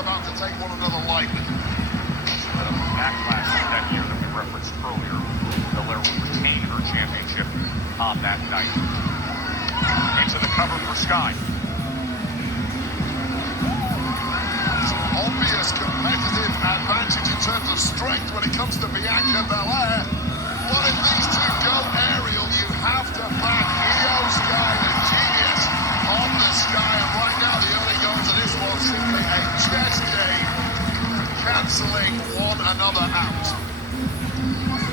about to take one another lightly. A backlash that year that we referenced earlier. Belair will retain her championship on that night. Into the cover for Sky. It's an obvious competitive advantage in terms of strength when it comes to Bianca Belair. But if these two go aerial, you have to back Io Sky, the genius on the Sky. And right now, the early goals of this one simply a chess game, cancelling one another out.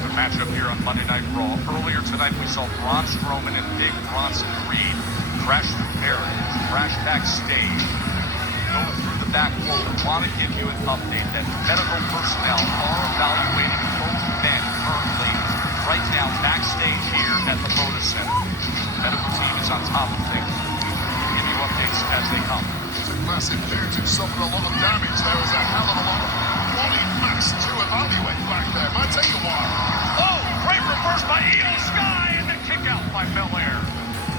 The matchup here on Monday Night Raw. Earlier tonight, we saw Braun Strowman and Big Bronson Reed crash through barriers, crash backstage, go through the back wall. I want to give you an update that medical personnel are evaluating both men currently right now backstage here at the Moda Center. The medical team is on top of things. We'll give you updates as they come. It's a massive dude who suffered a lot of damage. There was a hell of a lot of body mass to evaluate back there. Might take a while. Oh, great reverse by Io Sky and the kick out by Belair.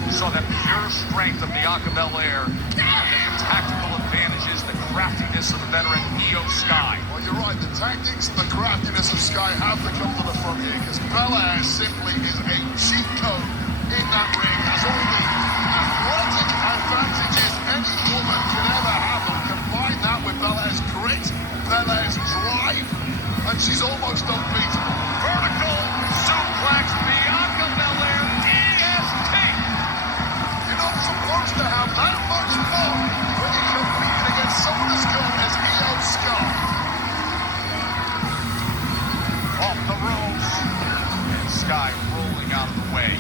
You saw that pure strength of Bianca Belair and the tactical advantages, the craftiness of the veteran Io Sky. Well, you're right. The tactics and the craftiness of Sky have to come to the front here because Belair simply is a cheat code in that ring. Has all the athletic advantages any woman can ever have. And combine that with Belair's grit, Belair's drive, and she's almost unbeatable. Vertical suplex, Bianca Belair, EST. You're not supposed to have that much fun when you're competing against someone as good as Io Sky. Off the ropes, and Sky rolling out of the way.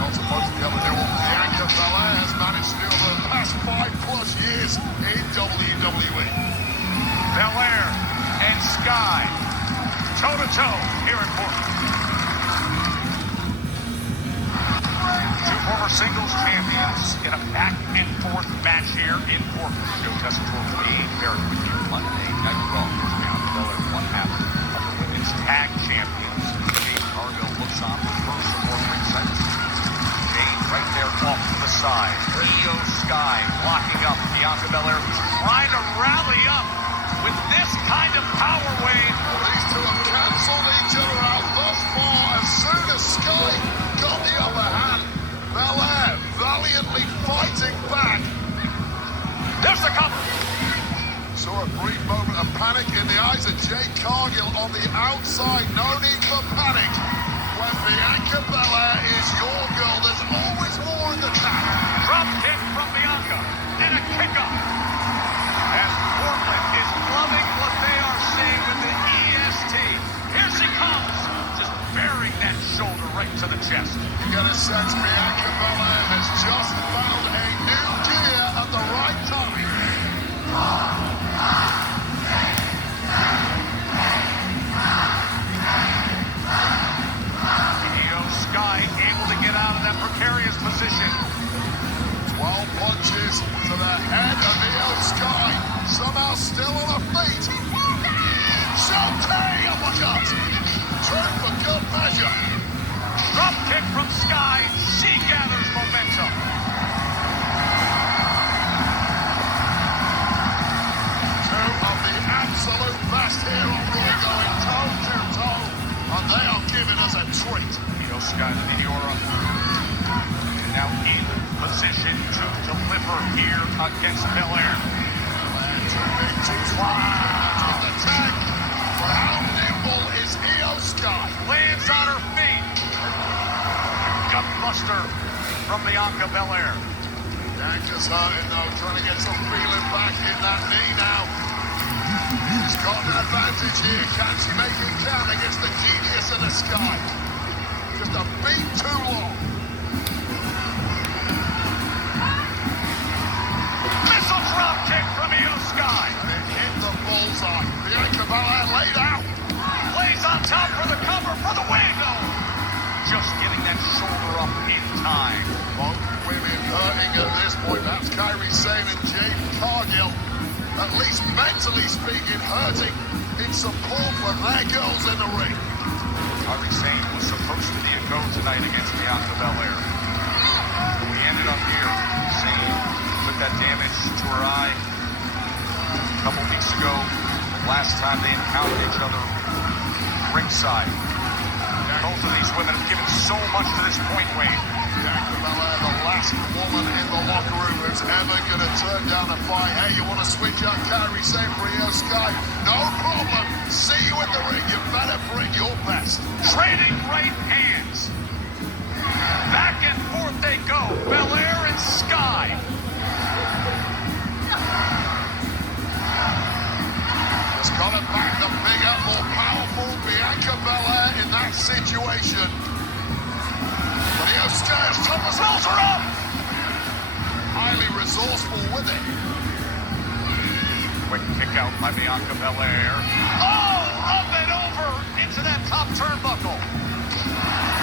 Not supposed to be able to do what Bianca Belair has managed to do over the past 5+ years in WWE. Belair and Sky, toe-to-toe here in Portland. Two former singles champions in a back-and-forth match here in Portland. Joe Tessitore being paired with you Monday Night Raw. Bianca Belair, one half of the women's tag champions. Jade Cargill looks on with her support ringside. Jade right there off to the side. Io Sky blocking up Bianca Belair, trying to rally up with this kind of power wave. Well, these two have cancelled each other out thus far. As soon as Sky got the upper hand, Belair valiantly fighting back. There's the cover. Saw a brief moment of panic in the eyes of Jade Cargill on the outside. No need for panic. When Bianca Belair is your girl, there's always more in the tank. Drop kick from Bianca and a kick up. As Portland is loving what they are seeing with the EST. Here she comes. Just burying that shoulder right to the chest. You get a sense Bianca Belair has just found a new gear at the right time. Io Sky able to get out of that precarious position. 12 punches to the head of Io Sky. Somehow still on her feet. Selfie uppercut. Two for good measure. Drop kick from Sky. She gathers momentum. Two of the absolute best here on Raw going toe-to-toe. And they are giving us a treat. Io Sky to the Aura. Now in position to deliver here against Belair. Too big, too far. With the tag. But how nimble is Io Sky? Lands on her feet. Gutbuster from Bianca Belair. Bianca's hurting though, trying to get some feeling back in that knee now. She's got an advantage here. Can she make it count against the genius of the Sky? Just a beat too long. Missile drop kick from Io Sky. And it hit the bullseye. Bianca Belair laid out. Lays on top for the cover for the win. Just getting that shoulder up in time. Both women hurting at this point. Perhaps Kairi Sane and Jade Cargill, at least mentally speaking, hurting in support for their girls in the ring. Kairi Sane was supposed to be a go tonight against Bianca Belair. We ended up here. Sane took that damage to her eye. couple weeks ago, the last time they encountered each other ringside. Both of these women have given so much to this point, Wade. Bianca Belair, the last woman in the locker room who's ever going to turn down a fight. Hey, you want to switch out Kairi Sane for Io Sky? No problem. See you in the ring. You better bring your best. Trading right hands. Back and forth they go. Belair and Sky. Just got to back the bigger, more powerful Bianca Belair in that situation. But Io Sky has Thomas Rolls her up. highly resourceful with it. Quick kick out by Bianca Belair. Oh, up and over into that top turnbuckle.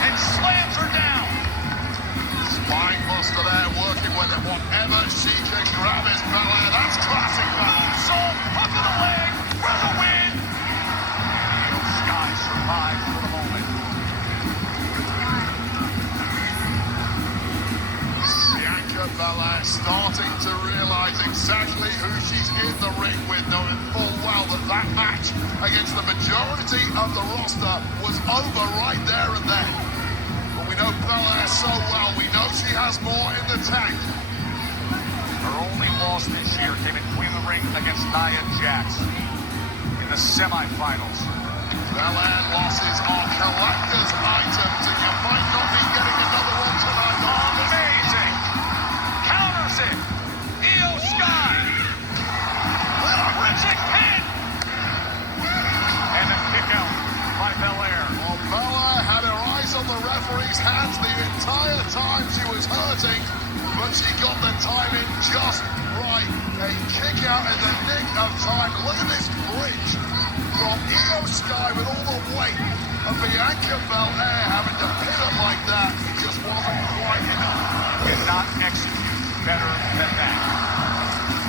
And slams her down. Spine buster there, working with it. Whatever she can grab is Belair. That's classic Belair. Moonsault, hook of the leg for the win. Io Sky survives for the moment. Bianca Belair starting to realize exactly who she's in the ring with, knowing full well that that match against the majority of the roster was over right there and then. But we know Belair so well, we know she has more in the tank. Her only loss this year came in Queen of the Ring against Nia Jax in the semifinals. Belair losses are collector's items, and you might not be getting another one tonight. Amazing! Counters it! Io Sky! Bridging pin! And a kick out by Belair. Well, Belair had her eyes on the referee's hands the entire time she was hurting, but she got the timing just right. A kick out in the nick of time. Look at this bridge from Io Sky with all the weight of Bianca Belair having to pin it like that. It just wasn't quite enough. Cannot execute better than that.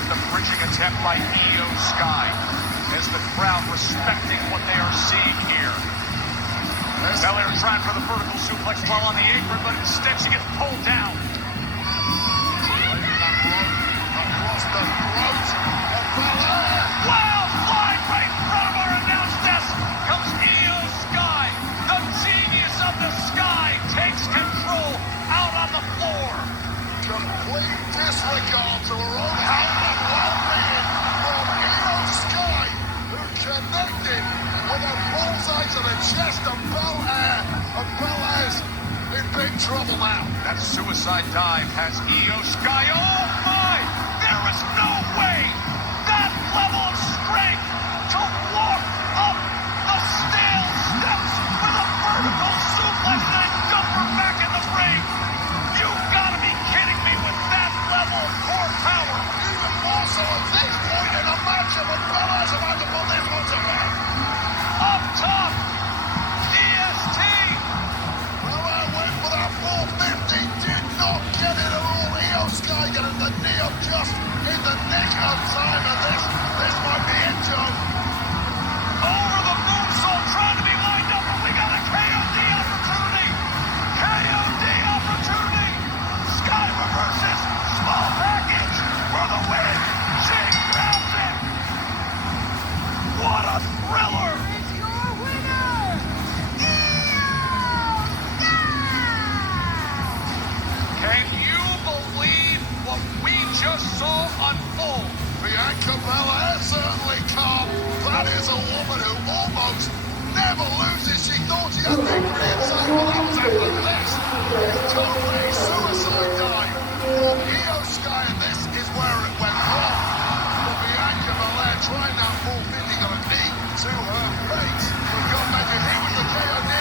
The bridging attempt by Io Sky as the crowd respecting what they are seeing here. Belair trying for the vertical suplex while on the apron, but instead she gets pulled down. Across the throat of Belair. Wow, flying right in front of our announce desk comes Io Sky. The genius of the sky takes control out on the floor. Complete disregard to her own health and well-being from Io Sky, who connected with a bullseye to the chest of Belair, and Belair's in big trouble now. That suicide dive has Io Sky. Oh my! There is no way that level of strength to walk up the steel steps with a vertical suplex and then dump her back in the ring. You've got to be kidding me with that level of core power. Even more so at this point in a matchup, and Belair's about to pull this one to bed. Up top, DST. Belair went for that 450, did not get it at all. Io Sky getting the knee up just in the nick of time, and this might be it, Joe. Over the moonsault, trying to be lined up, but we got a KOD opportunity. KOD opportunity. Sky reverses. Small package for the win. She grabs it. What a thriller. It's your winner, Io Sky! Can you believe what we just saw unfold? Bianca Belair certainly can't. That is a woman who almost never loses. She thought she had victory inside, but that was after this. Totally suicide dive from Io Sky, and this is where it went wrong. But Bianca Belair trying that 450, got a knee to her face. But God measured, he was the KOD.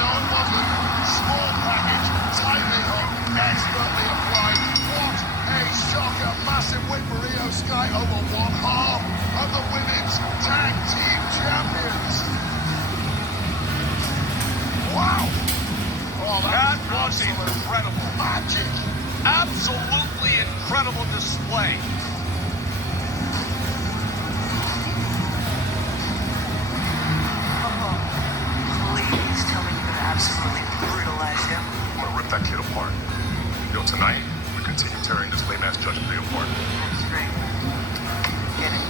No, it wasn't. Small package, tightly hooked, expertly applied. What a shocker. Massive win for Io Sky over one half of the women's tag team champions. Wow. Oh, That was absolute incredible. magic. Absolutely incredible display. Please tell me you're gonna absolutely brutalize him. I'm gonna rip that kid apart. Yo, tonight, we continue tearing this lame-ass Judge Tree apart. That's right. Get it.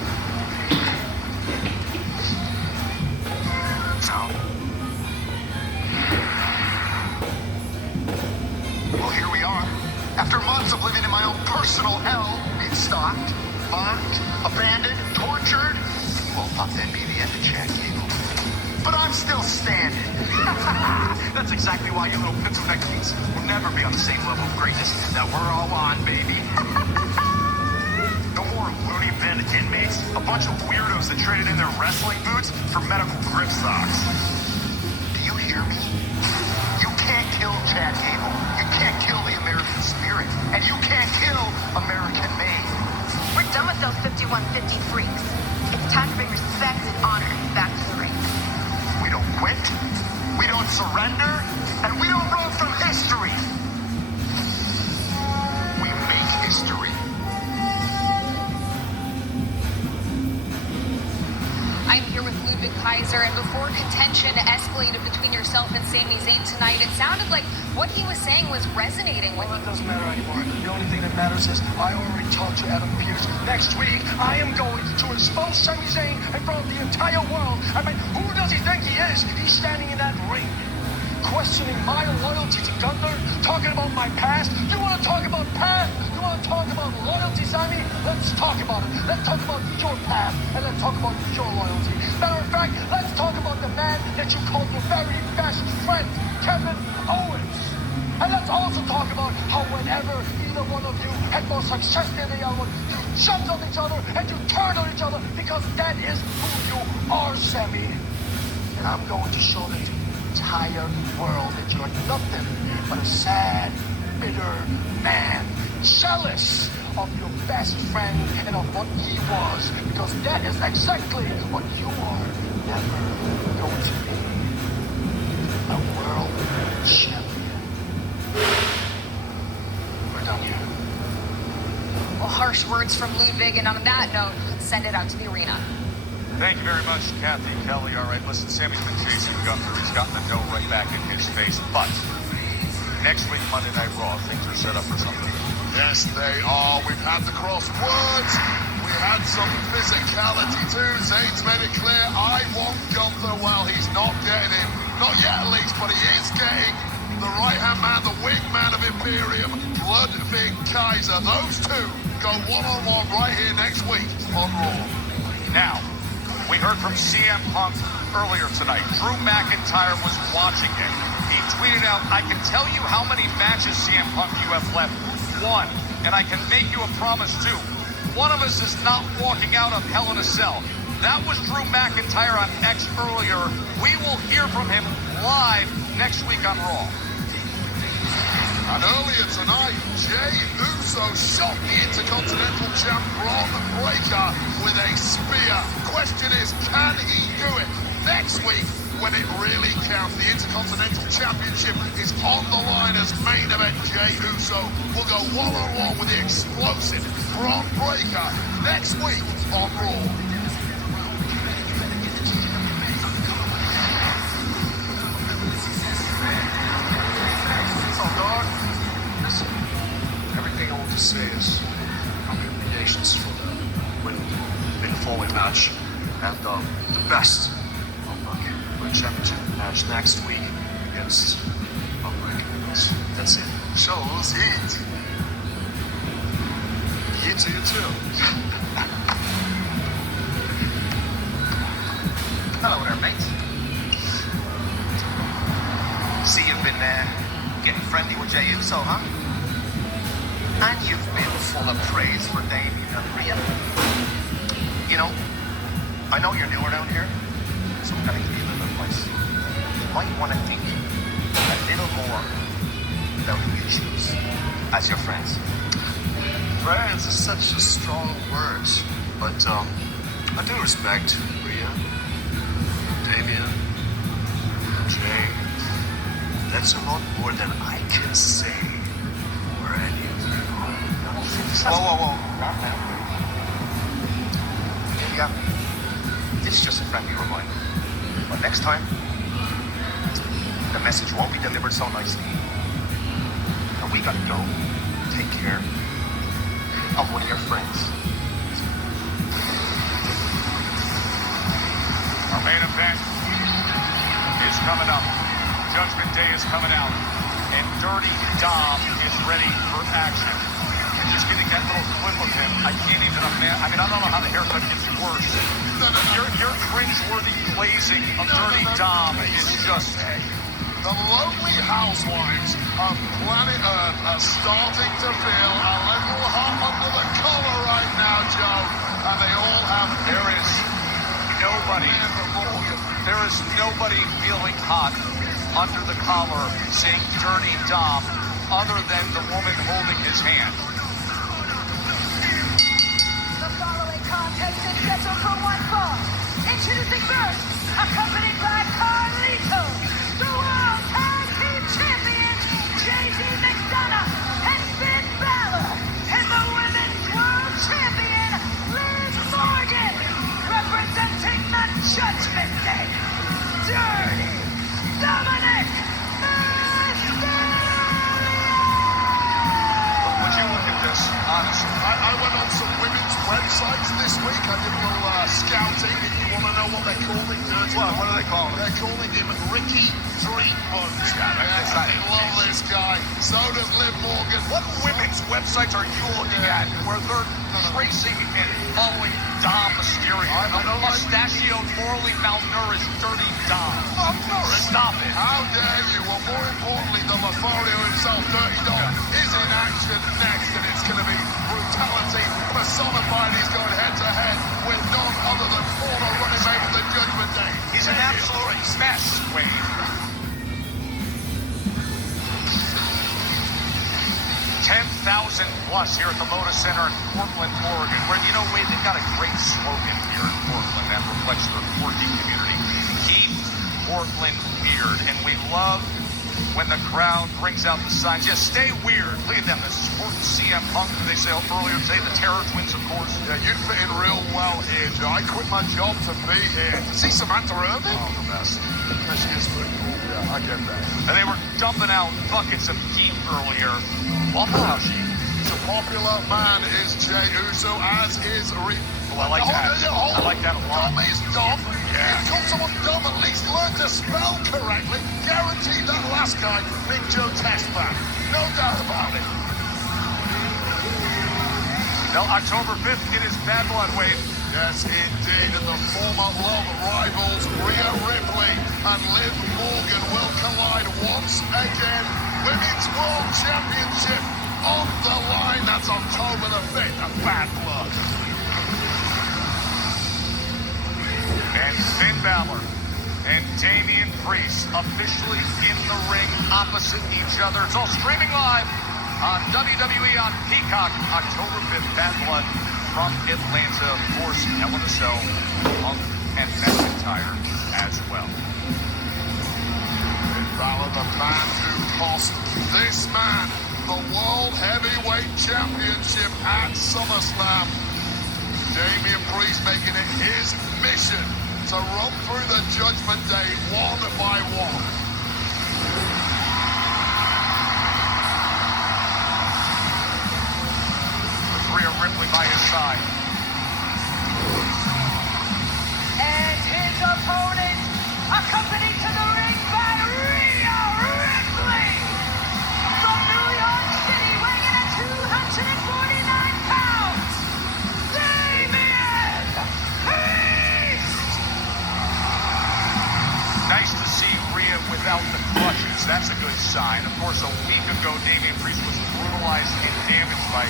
thought that'd be the end of Chad Gable. But I'm still standing. That's exactly why you little pencil neck geeks will never be on the same level of greatness that we're all on, baby. No more loony bin inmates, a bunch of weirdos that traded in their wrestling boots for medical grip socks. Do you hear me? You can't kill Chad Gable. You can't kill the American spirit. And you can't kill American made. We're done with those 5150 freaks. It's time to bring respect and honor back to the ring. We don't quit, we don't surrender, and we don't run from history. We make history. I'm here with Ludwig Kaiser, and before contention escalated between yourself and Sami Zayn tonight, it sounded like what he was saying was resonating with Well, you. it doesn't matter anymore. The only thing that matters is I already talked to Adam Pearce. Next week, I am going to expose Sami Zayn in front of the entire world. I mean, who does he think he is? He's standing in that ring, questioning my loyalty to Gunther, talking about my past. You want to talk about past? You want to talk about loyalty, Sami? Let's talk about it. Let's talk about your past, and let's talk about your loyalty. Matter of fact, let's talk about the man that you called your very best friend, Kevin Owens. And let's also talk about how whenever either one of you had more success than the other one, you jumped on each other and you turned on each other because that is who you are, Sami. And I'm going to show the entire world that you're nothing but a sad, bitter man, jealous of your best friend and of what he was, because that is exactly what you are never going to be. A world champion. We're done here. Well, harsh words from Ludwig, and on that note, let's send it out to the arena. Thank you very much, Kathy, Kelly. All right, listen, Sammy's been chasing Gunther. He's gotten the dough right back in his face. But next week, Monday Night Raw, things are set up for something. Yes, they are. We've had the crosswords. We had some physicality too. Zayn's made it clear, I want Gunther. Well, he's not getting him. Not yet, at least, but he is getting the right-hand man, the wingman of Imperium, Ludwig Kaiser. Those two go one-on-one right here next week on Raw. Now, we heard from CM Punk earlier tonight. Drew McIntyre was watching it. He tweeted out, I can tell you how many matches, CM Punk, you have left. One. And I can make you a promise, too. One of us is not walking out of Hell in a Cell. That was Drew McIntyre on X earlier. We will hear from him live next week on Raw. And earlier tonight, Jey Uso shot the Intercontinental Champ Braun Breaker with a spear. Question is, can he do it? Next week, when it really counts, the Intercontinental Championship is on the line as main event. Jey Uso will go one-on-one with the explosive Braun Breaker next week on Raw. Say is congratulations for the win in following match and the best for the championship match next week against That's it. Shows heat. You to you too. Hello there, mate. See, you've been getting friendly with Jey Uso, huh? And you've been full of praise for Damien and Rhea. You know, I know you're newer down here, so I'm going to give you a little advice. You might want to think a little more about who you choose as your friends. Friends is such a strong word, but I do respect Rhea, Damien, Jay. That's a lot more than I can say for any of them. Whoa. Not now. Yeah. This is just a friendly reminder. But next time, the message won't be delivered so nicely. And we gotta go take care of one of your friends. Our main event is coming up. Judgment Day is coming out. And Dirty Dom is ready for action. And just getting that little clip of him, I can't even imagine. I mean, I don't know how the haircut gets worse. You're sheer cringeworthy glazing of Dirty Dom is just... The lonely housewives of planet Earth are starting to feel a little hot under the collar right now, Joe. And they all have... There is nobody feeling hot under the collar saying Dirty Dom other than the woman holding his hand. The following contest is scheduled for one fall. Introducing first, accompanied by Carlito, the World Tag Team Champions, JD McDonough and Finn Balor, and the Women's World Champion, Liv Morgan, representing the Judgment Day, Dirty Dominic Mysterio! Would you look at this, honestly? I went on some women's websites this week. I did a little scouting. If you want to know what they're calling Dirty What Dom, are they calling him? they're calling him Ricky Three Buns. Yes, I love this guy. So does Liv Morgan. What women's websites are you looking at where they're tracing and following Dom Mysterio? A mustachioed, morally malnourished, Dirty Dom. Stop it. How dare you? Well, more importantly, the Lothario himself, Dirty Dom, is in action next, and it's going to be brutality personified. He's going head-to-head with none other than former running mate of the Judgment Day. He's an absolute mess, Wade. 10,000 plus here at the Lotus Center in Portland, Oregon, where, you know, Wade, they've got a great slogan here in Portland that reflects their Kurty community. Keep Portland weird. And we love when the crowd brings out the signs. Yes, stay weird. Look at them. This is Kurty, CM Punk, who they say earlier today, the Terror Twins, of course. Yeah, you'd fit in real well here, Joe. I quit my job to be here. See Samantha Irving? Oh, the best. Yeah, she is pretty cool. Yeah, I get that. And they were dumping out buckets of heat earlier. Well, how she? He's a popular man, is Jey Uso, as is Oh, I like that. I like that a lot. Dumb is dumb. Yeah. If you call someone dumb, at least learn to spell correctly. Guaranteed that last guy, Big Joe test back. No doubt about it. Now, October 5th, it is Bad Blood, Wade. Yes, indeed. And the former love rivals, Rhea Ripley and Liv Morgan, will collide once again. Women's World Championship on the line. That's October the 5th. A Bad Blood. And Finn Balor and Damian Priest officially in the ring opposite each other. It's all streaming live on WWE on Peacock, October 5th. Bad Blood from Atlanta, of course, Hell in a Cell, Punk and McIntyre as well. Finn Balor, the man who cost this man the World Heavyweight Championship at SummerSlam. Damian Priest making it his mission to run through the Judgment Day one by one. Rhea Ripley by his side. And his opponent, accompanied to the ring by Rhea Ripley. From New York City, weighing in at 249 pounds, Damian Priest! Nice to see Rhea without the crutches. That's a good sign. Of course, a week ago, Damian Priest was brutalized and damaged by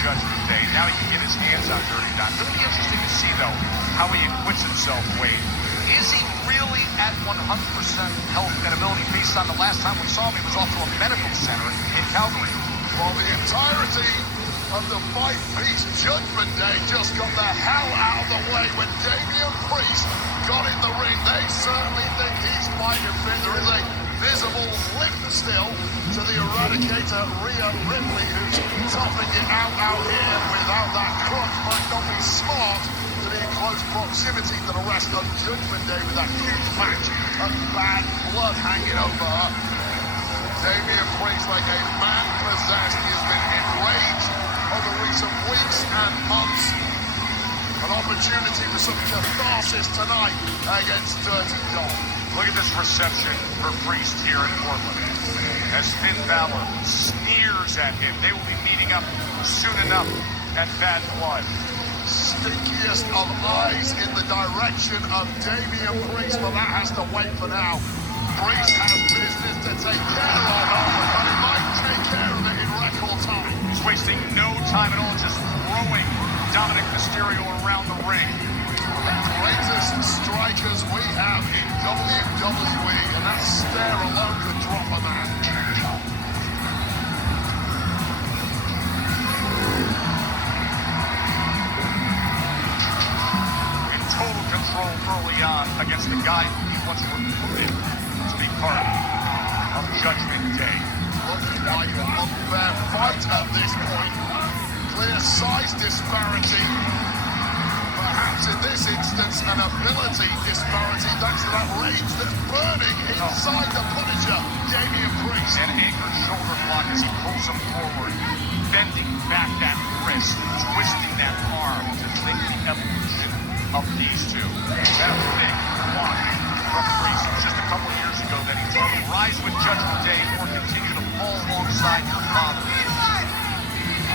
Judgment Day. Now he can get his hands on Dirty Dom. It'll be interesting to see, though, how he acquits himself, Wade. Is he really at 100% health and ability based on the last time we saw him? He was off to a medical center in Calgary. Well, the entirety of the five-piece Judgment Day just got the hell out of the way when Damian Priest got in the ring. They certainly think he's fighting fit. There is a visible limp still to the Eradicator, Rhea Ripley, who's toughing it out here without that crutch. Might not be smart to be in close proximity to the rest of Judgment Day with that huge match of Bad Blood hanging over her. Damian Priest, like a man possessed, he has been enraged over recent weeks and months. An opportunity for some catharsis tonight against Dirty Dom. Look at this reception for Priest here in Portland. As Finn Balor sneers at him, they will be meeting up soon enough at Bad Blood. stinkiest of eyes in the direction of Damian Priest, but that has to wait for now. Priest has business to take care of, and he might take care of it in record time. He's wasting no time at all, just throwing Dominic Mysterio around the ring. The greatest strikers we have in WWE, and that stare alone could drop a man. In total control early on against the guy who he once recruited to be part of Judgment Day. Looking like an unfair fight at this point. Clear size disparity. Perhaps in this instance, an ability disparity thanks to that rage that's burning inside the Punisher, Damian Priest. An anchored shoulder block as he pulls him forward, bending back that wrist, twisting that arm to think the evolution of these two. And a big block from Priest. Just a couple years ago that he told him, rise with Judgment Day or continue to fall alongside your father.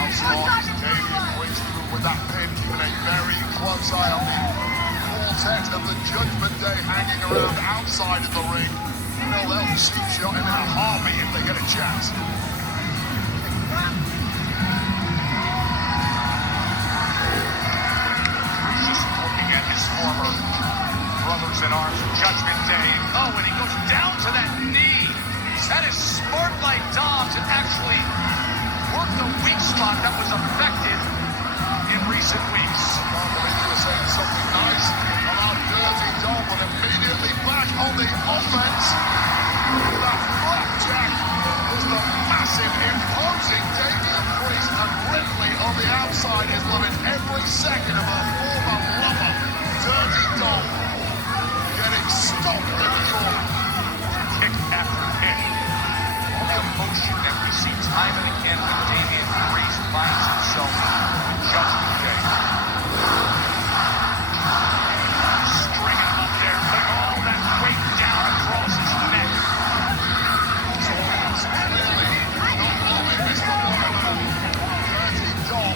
Damian Priest with that pin, keeping a very close eye on the quartet of the Judgment Day hanging around outside of the ring. They'll shoot shot him in a heartbeat if they get a chance. Just looking at his former brothers in arms, Judgment Day. Oh, and he goes down to that knee. That is smart by Dom to actually work the weak spot that was affected in recent weeks. I can't believe you were saying something nice about Dirty Dom, but immediately back on the offense. That flapjack was the massive, imposing Damian Priest, and Ripley on the outside is loving every second of her former lover, Dirty Dom, getting stomped in the corner. Kick after kick. All the emotion that we see time and again when Damian Priest finds himself in Judgment Day. Stringing him up there, putting all that weight down across his neck. Clearly not loving Mr. Warrior. Dirty Dom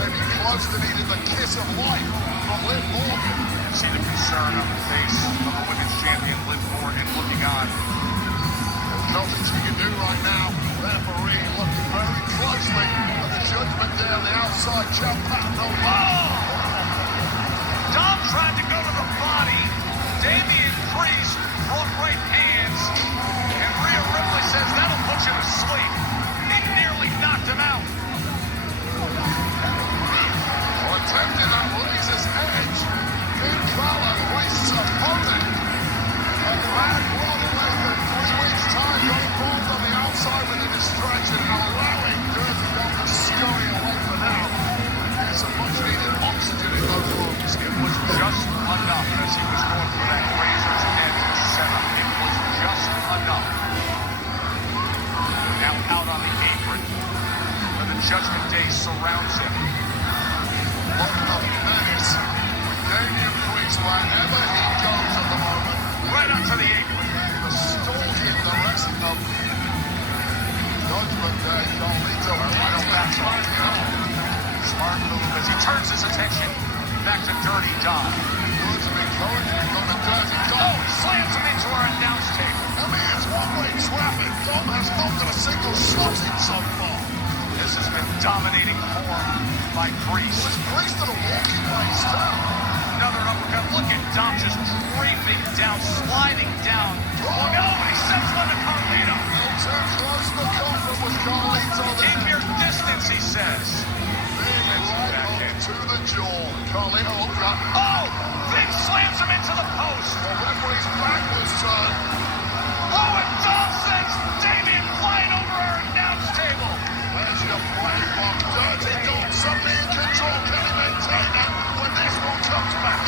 maybe close to needing the kiss of life from Liv Morgan. See the concern on the face of the women's champion, Liv Morgan, looking on. Nothing she can do right now. Referee looking very closely at the Judgment Day on the outside. Jump out, no. Oh! Dom tried to go to the body. Damian Priest brought right hands. And Rhea Ripley says that'll put you to sleep. It nearly knocked him out. Attempting that razor's edge. Finn Balor, Priest's opponent. A man brought away for 3 weeks' time. Got involved on the outside with a distraction, allowing Dirty Dom to scurry away for now. Get some much-needed oxygen in those lungs. It was just enough as he was going for that razor's edge setup. It was just enough. Now out on the apron, where the Judgment Day surrounds him. What a menace with Damian Priest wherever he goes at the moment. Right onto the apron. Stalking the rest of Judgment Day. Carlito right on that side. Smart move as he turns his attention back to Dirty Dom. Words of encouragement from the Dirty Dom. Oh, he slams him into our announce table. I mean, it's one-way traffic. Dom has not got a single shot in so far. This has been dominating form by Priest. Was Priest at a walking pace down? Another uppercut. Look at Dom just draping down, sliding down. Oh no, he sends one to Carlito. Too close to comfort with Carlito there. Keep your distance, he says. Big right hook to the jaw. Carlito hooked up. Oh, Finn slams him into the post. The referee's back was turned. Oh, and Dom sends Damian flying over our announce table. There's your play from Dirty Dom. Suddenly in control. Can he maintain that when this one comes back?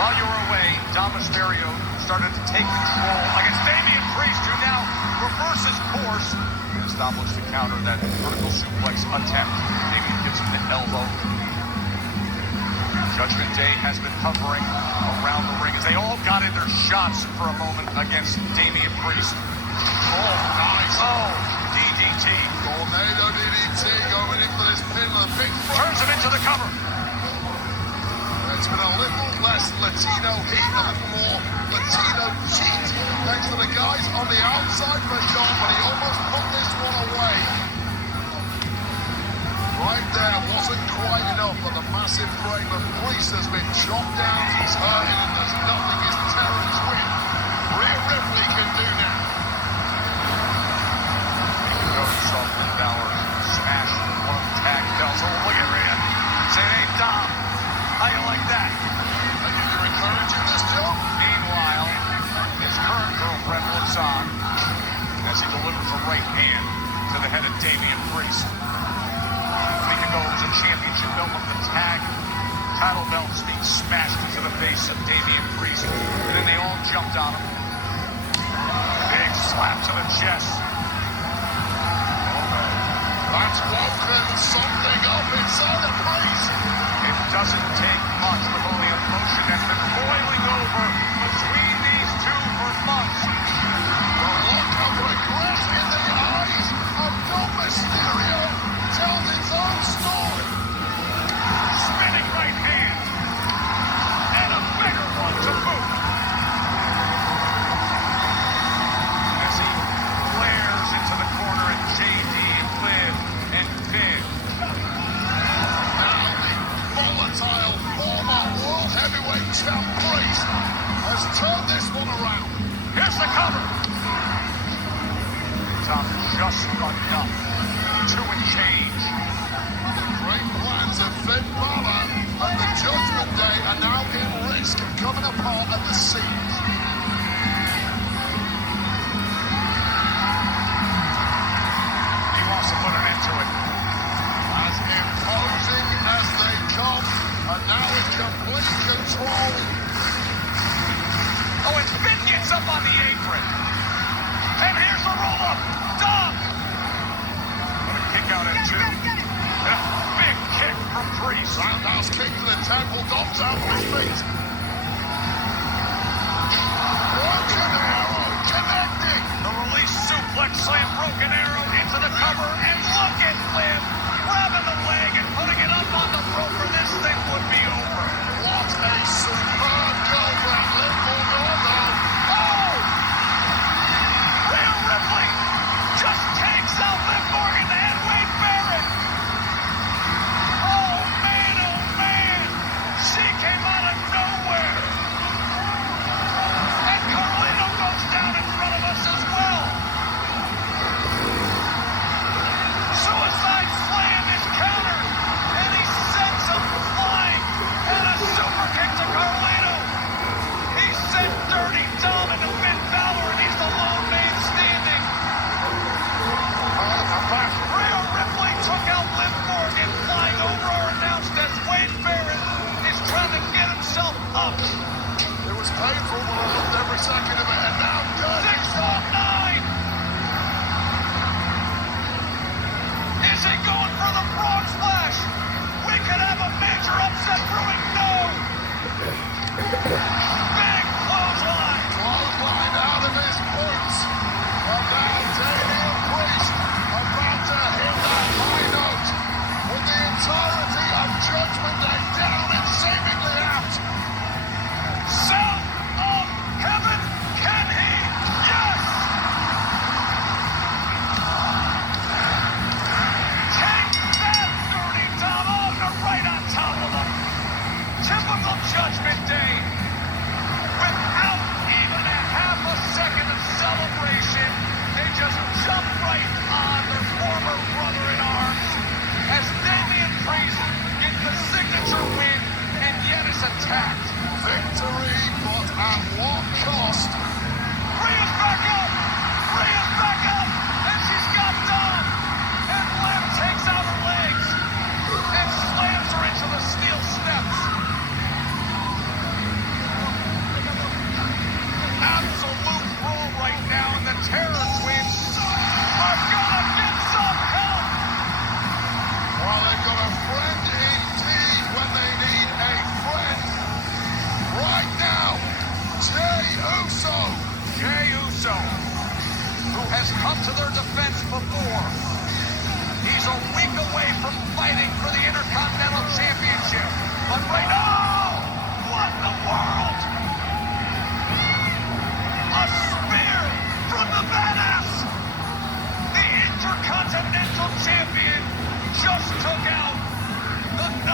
While you were away, Dom Mysterio started to take control against Damian Priest, who now reverses course and established to counter that vertical suplex attempt. Damian gives him the elbow. Judgment Day has been hovering around the ring as they all got in their shots for a moment against Damian Priest. Oh, nice. Oh, DDT DDT. Tornado DDT going in for this pin with a big front. Turns him into the cover. It's been a little less Latino heat, a little more Latino cheat. Thanks to the guys on the outside for John, but he almost put this one away. Right there wasn't quite enough, but the massive frame of Priest has been chopped down. He's hurting, and there's nothing his Terrence win. Rhea Ripley can do now. Sullivan Bauer smashed one tag bells. Oh, look at Rhea. Say, hey, Dom, how you like that? You're encouraging this, Joe? Meanwhile, his current girlfriend looks on as he delivers a right hand to the head of Damian Priest. A week ago, it was a championship belt with the tag title belts being smashed into the face of Damian Priest. And then they all jumped on him. Big slap to the chest. That's woken something up inside the place. It doesn't take much with all the emotion that's been boiling over between these two for months. The look of regret in the eyes of Dom Mysterio tells its own story. Spinning right hand. And a bigger one to boot. As he glares into the corner and JD Liv and Pin. Now the volatile former World Heavyweight Champ Priest has turned this one around. Here's the cover. Top just enough to change. Great plans of Finn Balor and the Judgment Day are now in risk of coming apart at the seams. He wants to put an end to it. As imposing as they come, and now in complete control. Oh, and Finn gets up on the apron. And here's the roll-up. Dom. Gonna kick out at two. And a big kick from Priest. Roundhouse kick to the temple, Dom's out of his feet. Broken arrow, connecting. The release suplex slam, broken arrow into the cover. And look at Liv grabbing the leg and putting it up on the rope, or this thing would be over. What a superb girlfriend, Liv Morgan. Oh! Rhea Ripley just takes out Liv Morgan and Wade Barrett. Oh man, she came out of nowhere. And Carlito goes down in front of us as well.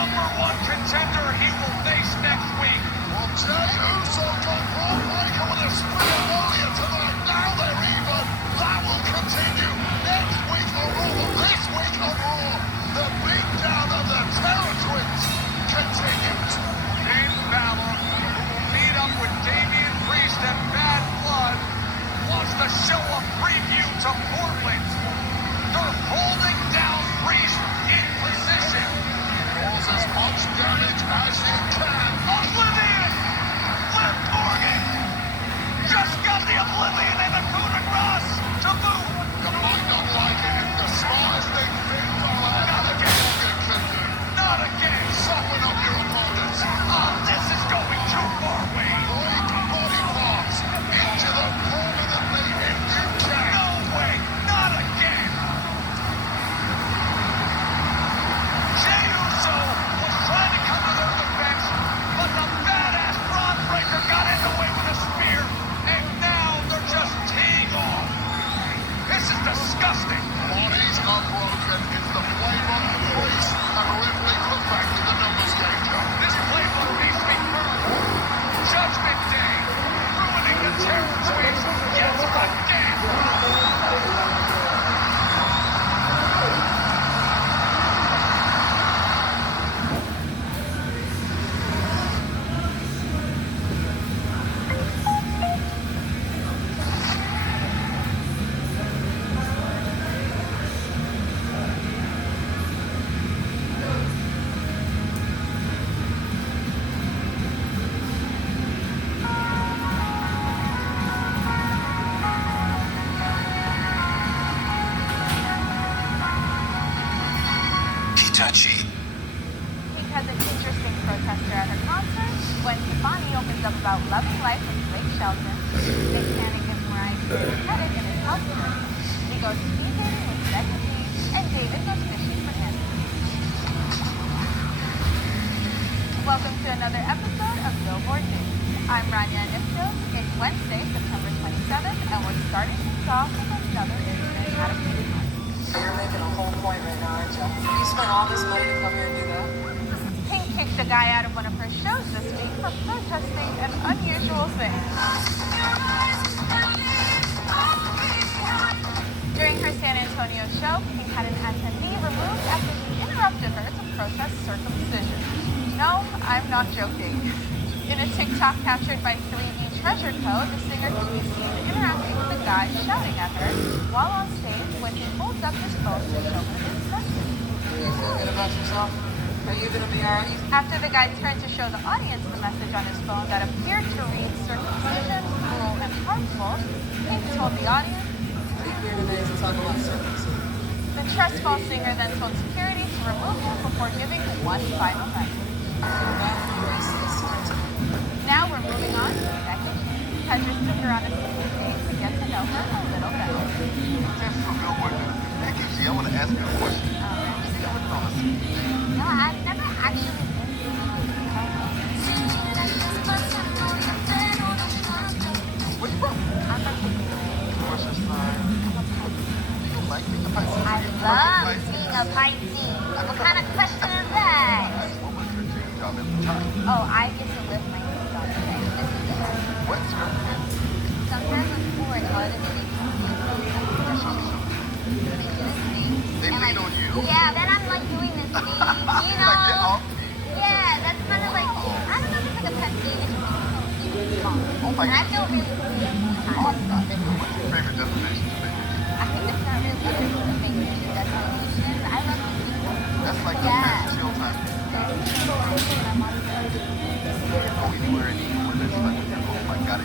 number one contender he will face next week. Well, Jey Uso got Braun Breaker with a spring earlier tonight. Now they're even. That will continue next week on Raw. This week on Raw, the beatdown of the Terror Twins continues. Finn Balor, who will meet up with Damian Priest and Bad Blood, wants to show a preview to Portland. They're holding down Priest in position. Cause as much damage as you can. Oblivion! Liv Morgan just got the Oblivion and a coup de grace to boot. You might not like it. It's the smartest thing Finn Balor and Morgan can do. Not again. Soften up your opponents. Oh, this is going too far, Wayne. Break body parts. Injure them permanently if you can. No way. Not again. Jey Uso was trying to come to their defense, but the badass Braun Breaker got in the way with a spear, and now they're just teeing off. This is disgusting. Bodies are broken is the flavor of Priest and Ripley put back in the numbers game, Joe. This playbook needs to be heard. Judgment Day, ruining the Terror Twins yet again. Touchy. Pink has an interesting protester at her concert. When Tiffany opens up about loving life with Blake Shelton, Nick Cannon gives Mariah Carey credit in his health journey. He goes speed dating with Becky G, and David goes fishing for him. Welcome to another episode of Billboard News. I'm Rania Nifto. It's Wednesday, September 27th, and we're starting things off with another incident at a beauty party. You're making a whole point right now, aren't you? You spent all this money to come here and do that? Pink kicked a guy out of one of her shows this week for protesting an unusual thing. During her San Antonio show, Pink had an attendee removed after he interrupted her to protest circumcision. No, I'm not joking. In a TikTok captured by 3D Treasure Co., the singer can be seen interacting with the guy shouting at her while on stage when he holds up his phone to show her his message. Do you feel good about yourself? Are you going to be alright? After the guy turned to show the audience the message on his phone that appeared to read circumcision, cruel, and harmful, Pink told the audience, Are you here today to talk about circumcision? the Trustfall singer then told security to remove him before giving one final message. Now we're moving on to Becky G. Hedges took her on a secret date to get to know her a little better. Just for Billboard News. Becky G, I want to ask you a question. No, I've never actually been to Where you from? I'm from What's your sign? Do you like being a Pisces? I love being a Pisces. What kind of question is that? What was your dream job at the time? Oh, I get to live my dreams on today. This is the best. What's your plan? Sometimes when people are taller than me, They lean on you? yeah, then I'm like doing this thing, you know? Like get off me. Yeah, that's kind of like, I don't know if it's like a pet thing, it's just really fun. Oh my And I God. feel really cool all the time. What's your favorite destination to visit? I think it's not really good to make music destinations. I love music. That's like the Yeah. best chill time. Go anywhere and eat when it's like, oh my God, I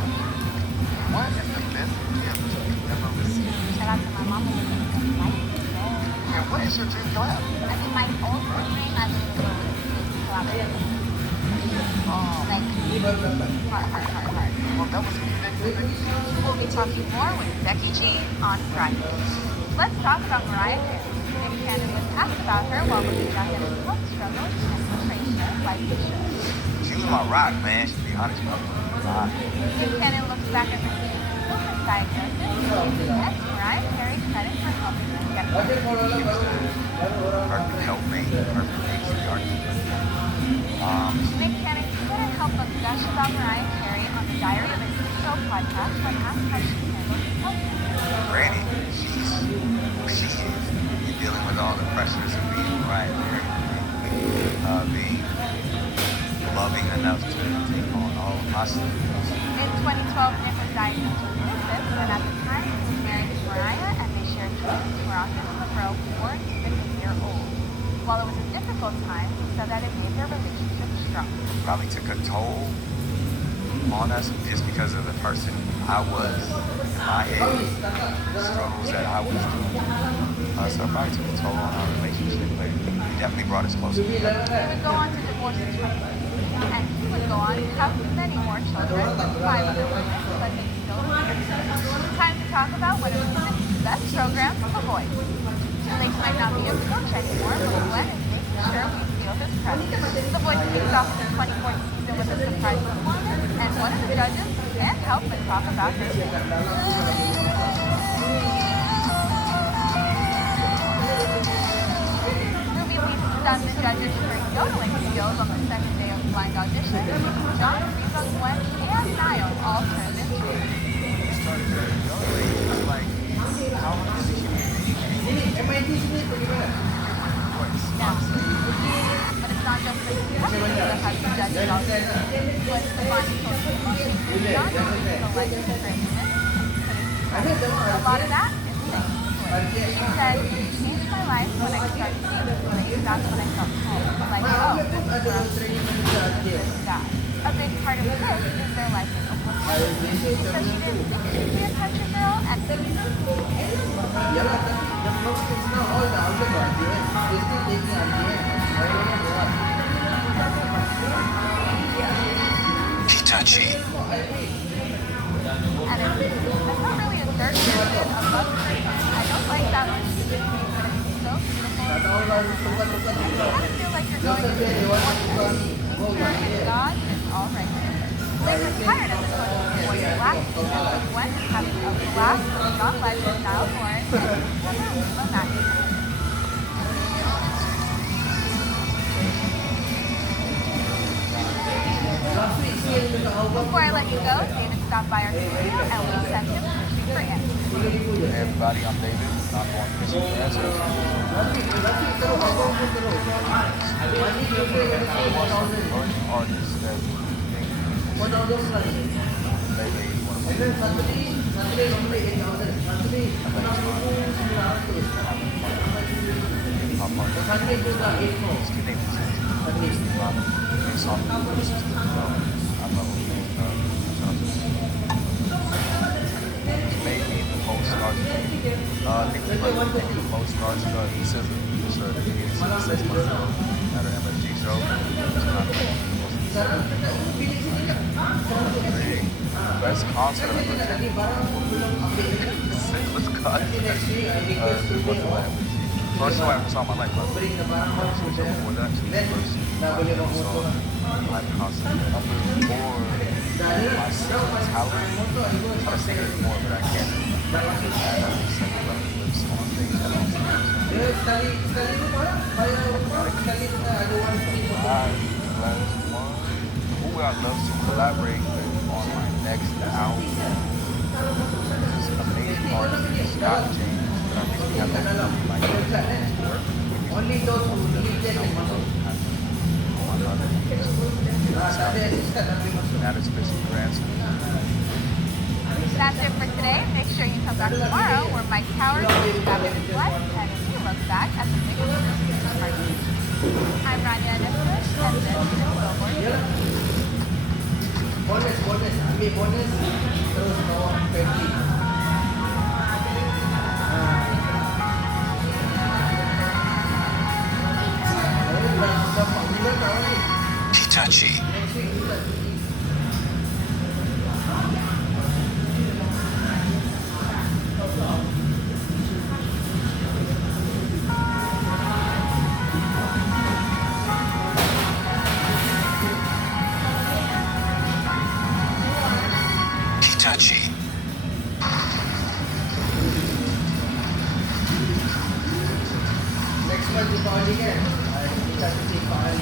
What is the best gift you've ever received? Shout out to my mom. And what is your dream collab? I mean, my ultimate dream, I really go with collaboration. Like, heart. Well, that was me, Becky. We'll be talking more with Becky G on Friday. Let's talk about Mariah Carey. Nick Cannon was asked about her while looking back at his health struggles and frustration like the show. She was my rock, man. To be honest, bro. Nick Cannon looks back at her illness diagnosis Next, Mariah Carey credit for helping them get there. Perfect help me, perfect patriarch. Nick Cannon couldn't help but gush about Mariah Carey on the Diary of a Show podcast when asked how she handled his health. Granny, she's who she is. You're dealing with all the pressures of being Mariah Carey, being loving enough to take on all of my sins. In 2012, Nick was diagnosed with lupus, and at the time he was married to Mariah, and they shared twins who were autism from 4 to 15-year-old. While it was a difficult time, he said that it made their relationship stronger. Probably took a toll on us just because of the person I was, my age, the struggles that I was through. So it probably took a toll on our relationship, but it definitely brought us closer together. They would go on to divorce in 2016, and he would go on to have many more children with 5 other women, but they still remain. Time to talk about one of the best programs, The Voice. Blake might not be a coach anymore, but Glenn is making sure we feel his presence. The Voice kicks off the 24th season with a surprise performance, and one of the judges can't help but talk about his name. Ruby Lee stunned the judges for yodeling skills on the second day of blind audition. John, Reba, Gwen, and Niall all turned into it. We started yodeling, it was like, how long is Now, but it's not just the contestants that have the judges all day. When Stefani told people she was John the life of craziness, a lot of that is thanks to Blake. She said, "It changed my life when I started seeing Blake. That's when I felt home. Like, oh, this is where I'm this guy." A big part of this is their life as a woman. She said she didn't think she'd be a country girl, and Hitachi. And I'm not really a dirt person, a love person. I don't like that much music, but it's so beautiful. I kind of feel like you're going through God is all right. Blake was tired of the social voice last season, but Gwen is having a blast with John Legend, Niall Horan, and Reba Matthews. Before I let you go, David stopped by our studio and we sent him fishing for answers. Hey everybody, I'm David. I'm going fishing for answers. Artists that most starstruck scissor. So the 6 months ago at an MSG show. Best concert I've ever attended. First time I ever saw in my life, but before that, she was the first live concert ever for my talent. I'm trying to sing it more, but I can't. Who I'd love to collaborate with on my next album is amazing artist Scott James, but I think we have to like work with. Only those who live there that is fishing for answers. That's it for today. Make sure you come back tomorrow where Mike Towers will back in his life and he looks back at the big Christmas party. I'm Rania Nestor, and this is Billboard. Bonus, ambil bonus, terus bawa 20. Hitachi. Hitachi. charging kan. Kita ketik 4 hari.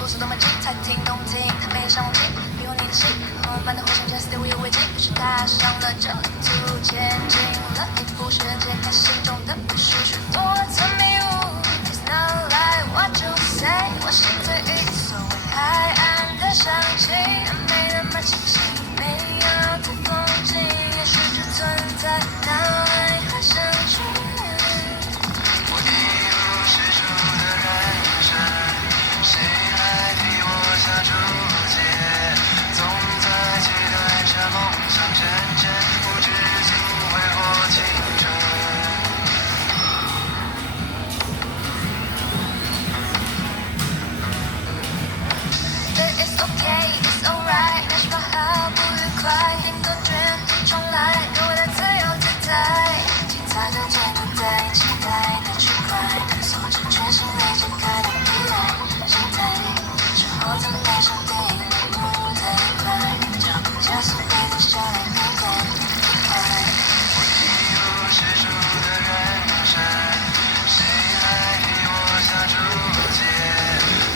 故事多么精彩，听动听，它没上进，迷惑你的心。梦般的回想 ，just 无以为继，于是踏上了这途前进了一步，学揭开心中的秘书，许多层迷雾。It's not like what you say， 我心醉意所谓海岸的香气，没那么清晰，美妙的风景，也许只存在脑海和想去。我一无是处的人生。谁来替我下注解？总在期待着梦想成真，不知竟挥霍青春。It's okay, it's alright， 没什么好不愉快，顶多卷土重来，给我的自由自在。精彩的天空在期待的区块，探索着全新未解开的依赖。心态之后曾爱上电影的幕太快，脚步加速背着笑脸面对离开。我一无是处的人生，谁来替我下注解？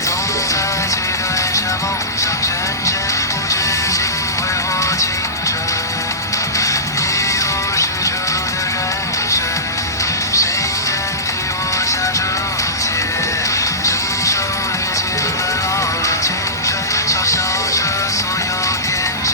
总在期待着梦想成真，不知竟挥霍青春。一无是处的人生，谁能替我下注解？承受历尽了老的青春，嘲笑着所有天真。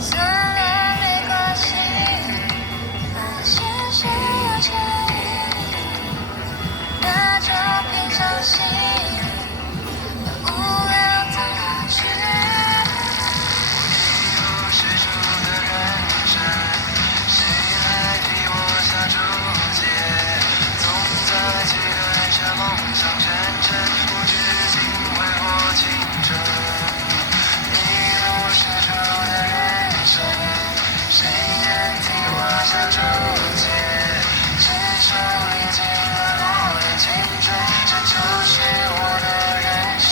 算了，没关系，反正谁有歉意，那就平常心。无聊的乐趣。一无是处的人生，谁来替我下注解？总在期待着梦想成真，不知竟挥霍青春。一无是处的人生，谁能替我下注解？只求历尽了我的青春，这就是我的人生。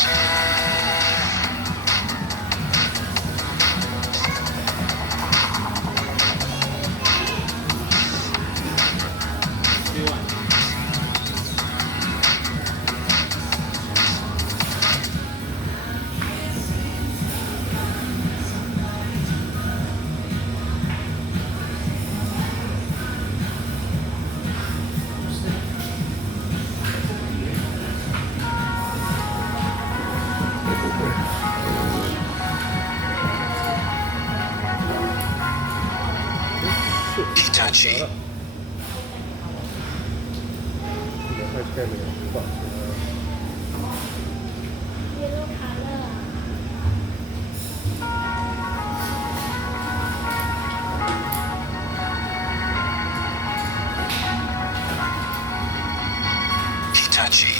Hitachi。Hitachi。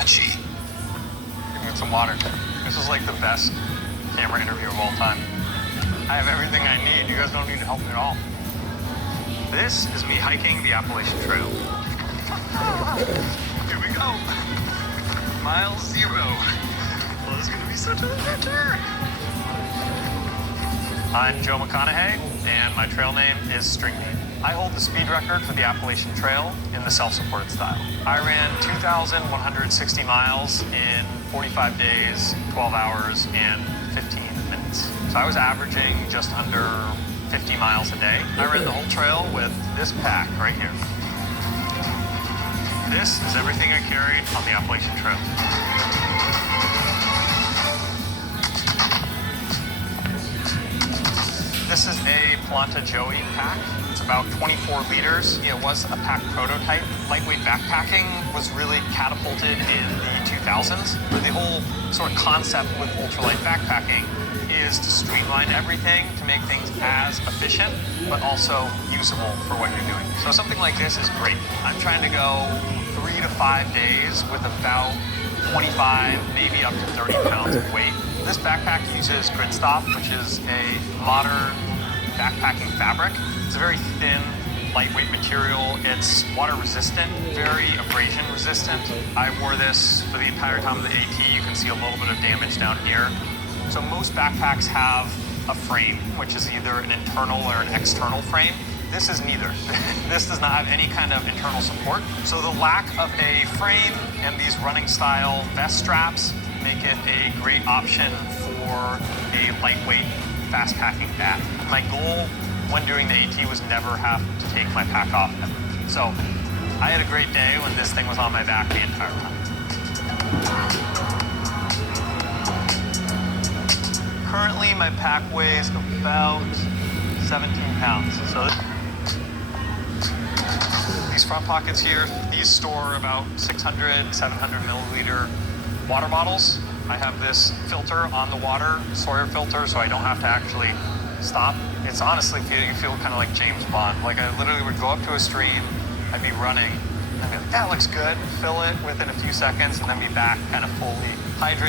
sketchy. Give me some water. This was like the best camera interview of all time. I have everything I need. You guys don't need to help me at all. This is me hiking the Appalachian Trail. Here we go. Mile 0. Well, this is going to be such an adventure. I'm Joe McConaughey, and my trail name is String Meat. I hold the speed record for the Appalachian Trail in the self-supported style. I ran 2,160 miles in 45 days, 12 hours, and 15 minutes. So I was averaging just under 50 miles a day. I ran the whole trail with this pack right here. This is everything I carried on the Appalachian Trail. This is a Planta Joey pack. It's about 24 liters. It was a pack prototype. Lightweight backpacking was really catapulted in the 2000s. The whole sort of concept with ultralight backpacking is to streamline everything to make things as efficient, but also usable for what you're doing. So something like this is great. I'm trying to go 3 to 5 days with about 25, maybe up to 30 pounds of weight. This backpack uses Gridstop, which is a modern backpacking fabric. It's a very thin, lightweight material. It's water resistant, very abrasion resistant. I wore this for the entire time of the AT. You can see a little bit of damage down here. So most backpacks have a frame, which is either an internal or an external frame. This is neither. This does not have any kind of internal support. So the lack of a frame and these running style vest straps make it a great option for a lightweight, fast packing bag. My goal when doing the AT was never have to take my pack off ever. So I had a great day when this thing was on my back the entire time. Currently my pack weighs about 17 pounds. So these front pockets here, these store about 600, 700 milliliter water bottles. I have this filter on the water, Sawyer filter, so I don't have to actually stop. It's honestly, you feel kind of like James Bond. Like I literally would go up to a stream, I'd be running, and I'd be like, that looks good, fill it within a few seconds, and then be back kind of fully hydrated.